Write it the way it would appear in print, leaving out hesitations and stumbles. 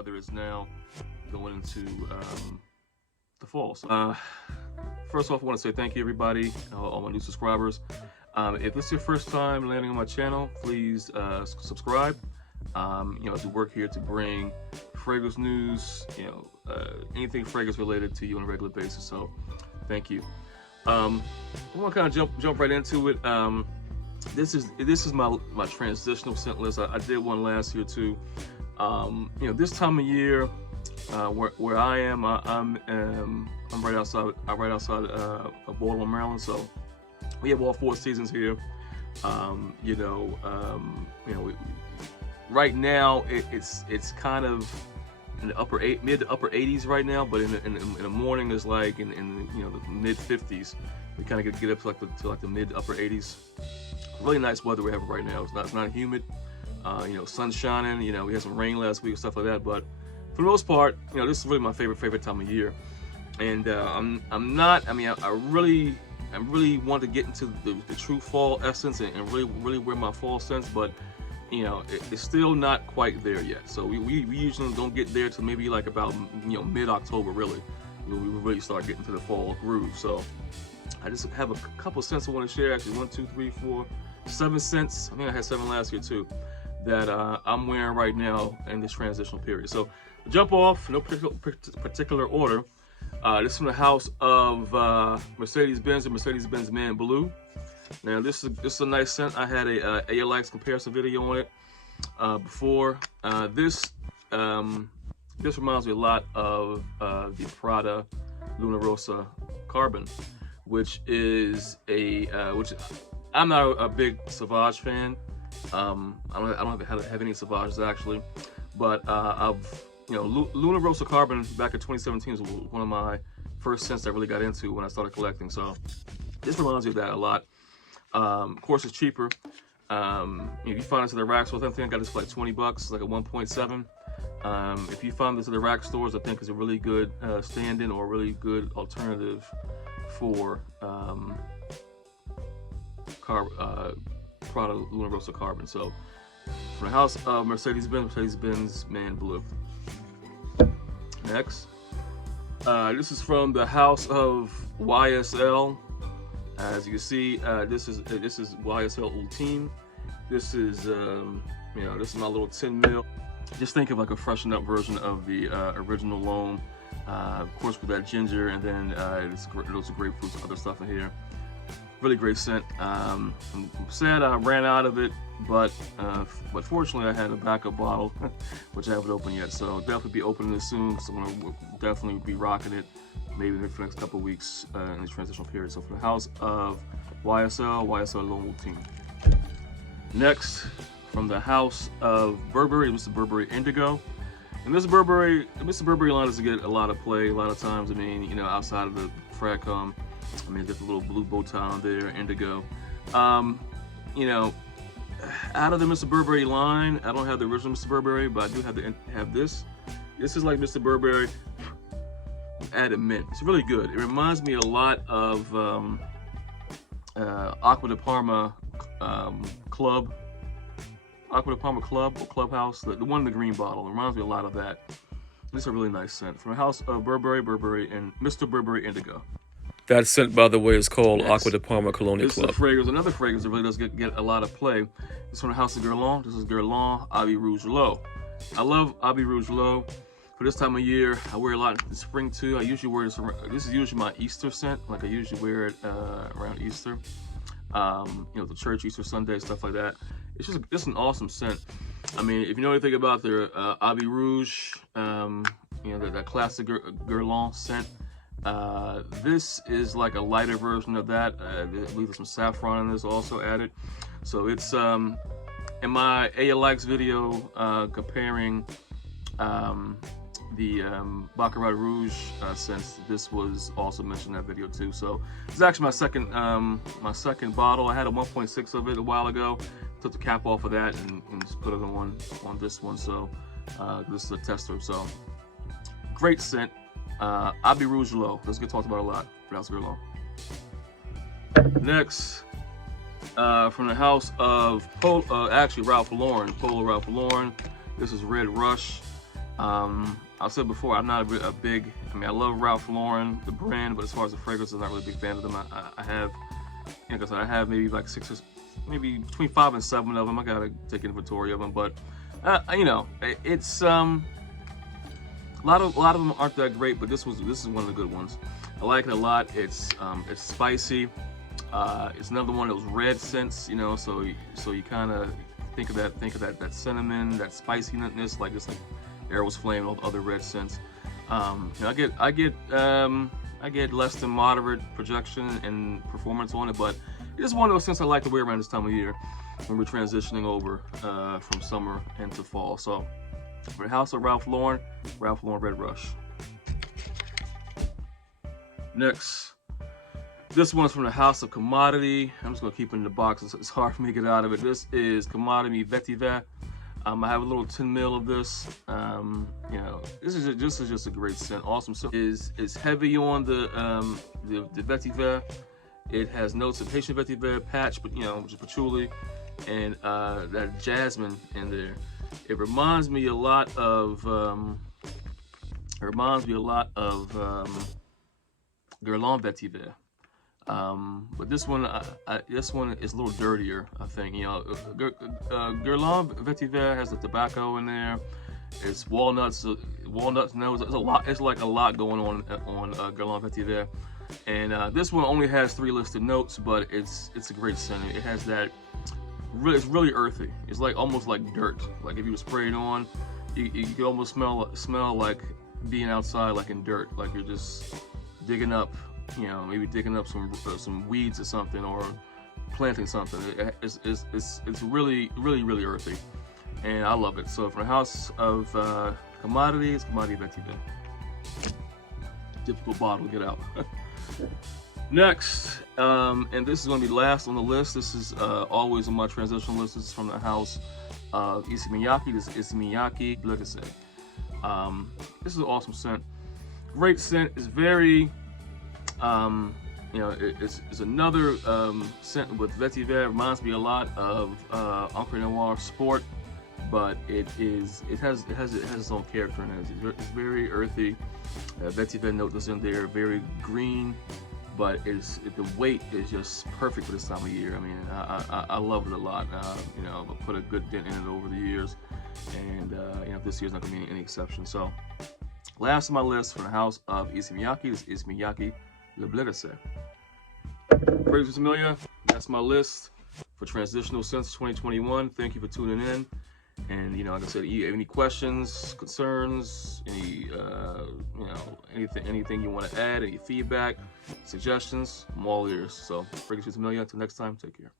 weather is now going into the fall. So, first off, I want to say thank you, everybody, all my new subscribers. If this is your first time landing on my channel, please subscribe. As we work here to bring fragrance news, anything fragrance related to you on a regular basis. So, thank you. I want to kind of jump right into it. This is my transitional scent list. I did one last year too. This time of year, where I am, I'm right outside of Baltimore, Maryland. So we have all 4 seasons here. Right now it's kind of in the mid to upper 80s right now, but in the morning is like in the mid 50s. We kind of get up to like the mid to upper 80s. Really nice weather we have right now. It's not humid. Sun shining. We had some rain last week and stuff like that, but for the most part, this is really my favorite time of year. And I really want to get into the true fall essence and really wear my fall scents, but it's still not quite there yet. So we usually don't get there till maybe like about mid-October, really. We really start getting to the fall groove. So I just have a couple scents I want to share. Actually, 1, 2, 3, 4, 7 scents. I think I had 7 last year too, that I'm wearing right now in this transitional period. So jump off, no particular order. This is from the house of Mercedes-Benz and Mercedes-Benz Man Blue. Now this is a nice scent. I had a ALX comparison video on it before. This reminds me a lot of the Prada Luna Rossa Carbon, which is which I'm not a big Sauvage fan. I don't have any Sauvages actually, but Luna Rossa Carbon back in 2017 was one of my first scents I really got into when I started collecting. So this reminds me of that a lot. Of course, it's cheaper. If you find this at the rack stores, I think I got this for like 20 bucks, like a 1.7. If you find this at the rack stores, I think it's a really good stand-in or a really good alternative for Prada Luna Rossa Carbon. So, from the house of Mercedes-Benz Man Blue. Next, this is from the house of YSL. As you can see, this is YSL Ultime. This is this is my little 10 mil. Just think of like a freshened up version of the original Loam. Of course with that ginger, and then loads of grapefruits and other stuff in here. Really great scent. I'm sad I ran out of it, but fortunately I had a backup bottle, which I haven't opened yet. So definitely be opening this soon. So I'm gonna definitely be rocking it, maybe for the next couple of weeks in the transitional period. So from the house of YSL Loam Ultime. Next, from the house of Burberry, Mr. Burberry Indigo. And Mr. Burberry line doesn't get a lot of play a lot of times. I mean, outside of the Fragcom. I mean, just a little blue bow tie on there, Indigo. Out of the Mr. Burberry line, I don't have the original Mr. Burberry, but I do have this. This is like Mr. Burberry added mint. It's really good. It reminds me a lot of Acqua di Parma Club. Acqua di Parma Club or Clubhouse, the one in the green bottle. It reminds me a lot of that. This is a really nice scent. From the house of Burberry and Mr. Burberry Indigo. That scent, by the way, is called Acqua di Parma Cologne Club. This is a fragrance, another fragrance that really does get a lot of play. It's from the house of Guerlain. This is Guerlain Ivy Rouge Low. I love Ivy Rouge Low. For this time of year, I wear a lot in spring too. I usually wear this is usually my Easter scent. Like I usually wear it around Easter. The church, Easter Sunday, stuff like that. It's just an awesome scent. I mean, if you know anything about their Ivy Rouge, that classic Guerlain scent. This is like a lighter version of that. I believe there's some saffron in this also added. So it's in my ALX video comparing the Baccarat Rouge scents. This was also mentioned in that video too. So it's actually my second bottle. I had a 1.6 of it a while ago. Took the cap off of that and just put it on this one. So this is a tester. So great scent. Ivy Rouge Low. This get talked about a lot. Pronounce Guerlain. Next, from the house of Ralph Lauren. Polo Ralph Lauren. This is Red Rush. I said before, I'm not a big, I mean, I love Ralph Lauren, the brand, but as far as the fragrance, I'm not really a big fan of them. I have, like I said, I have maybe like 6 or maybe between 5 and 7 of them. I gotta take inventory of them, but you know, it's a lot of them aren't that great, but this is one of the good ones. I like it a lot. It's spicy. It's another one of those red scents, you know. So you kind of think of that cinnamon, that spiciness, like it's like air was flame, all the other red scents. You know, I get less than moderate projection and performance on it, but it's one of those scents I like to wear around this time of year when we're transitioning over from summer into fall. So for the house of Ralph Lauren Red Rush. Next, this one's from the house of Commodity. I'm just gonna keep it in the box. It's hard for me to get out of it. This is Commodity Vetiver. I have a little 10 mil of this. You know, this is just a great scent. Awesome scent. Is heavy on the vetiver. It has notes of Haitian vetiver, patch, but you know, which is patchouli, and that jasmine in there. It reminds me a lot of Guerlain vetiver. But this one is a little dirtier, I think. You know, Guerlain vetiver has the tobacco in there. It's walnuts nose. It's a lot. It's like a lot going on Guerlain vetiver. And this one only has 3 listed notes, but it's a great scent. It has that. It's really earthy. It's like almost like dirt. Like if you spray it on, you can almost smell like being outside, like in dirt. Like you're just digging up. You know, maybe digging up some weeds or something, or planting something. It's really earthy, and I love it. So from the house of Commodity, it's Commodity Vetiver. Difficult bottle to get out. Next, and this is going to be last on the list. This is always on my transitional list. This is from the house of Miyaki. This is Miyaki Legacy. This is an awesome scent. Great scent. It's very you know, it's another scent with vetiver. It reminds me a lot of Encre Noir Sport, but it has its own character in it. It's very earthy. Vetiver note is in there, very green, but the weight is just perfect for this time of year. I mean, I love it a lot. You know, I've put a good dent in it over the years, and you know, this year's not going to be any exception. So, last on my list from the house of Miyaki, this is Miyaki. Fragrance familiar, that's my list for Transitional Scents 2021. Thank you for tuning in. And you know, like I said, any questions, concerns, any you know, anything you want to add, any feedback, suggestions, I'm all ears. So Fragrance familiar, until next time, take care.